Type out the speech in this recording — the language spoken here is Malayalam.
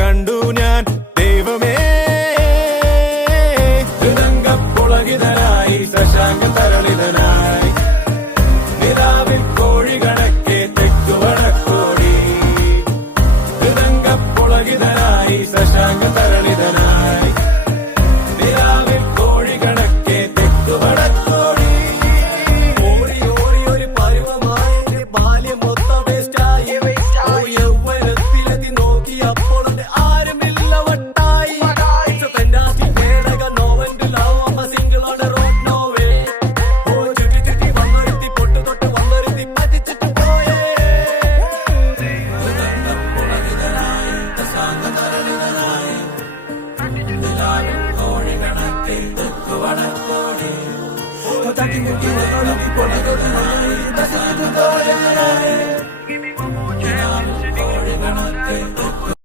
കണ്ടു ഞാൻ ദൈവമേ. ഹൃദംഗപ്പുളകിതനായി ശശാങ്ക തരളിതനായി നിലാവിൽ കോഴി കണക്കെ തെക്കുവടക്കോടി. ഹൃദംഗപ്പുളകിതനായി ശശാങ്ക തരളിതനായി നിലാവിൽ കോഴി കണക്കെ തെക്കുവടക്കോടി. ഓടി ഓടി ഒരു പരുവമായി ബാല്യം മൊത്തം വേസ്റ്റായി. യൗവനത്തിലെത്തി നോക്കി അപ്പോൾ ആരുമില്ല വട്ടായി. പൊട്ടു തൊട്ട് വന്നൊരുത്തി പറ്റിച്ചിട്ട് പോയേ. കോഴി കണക്കിൽ തെക്കുവടക്കോടി.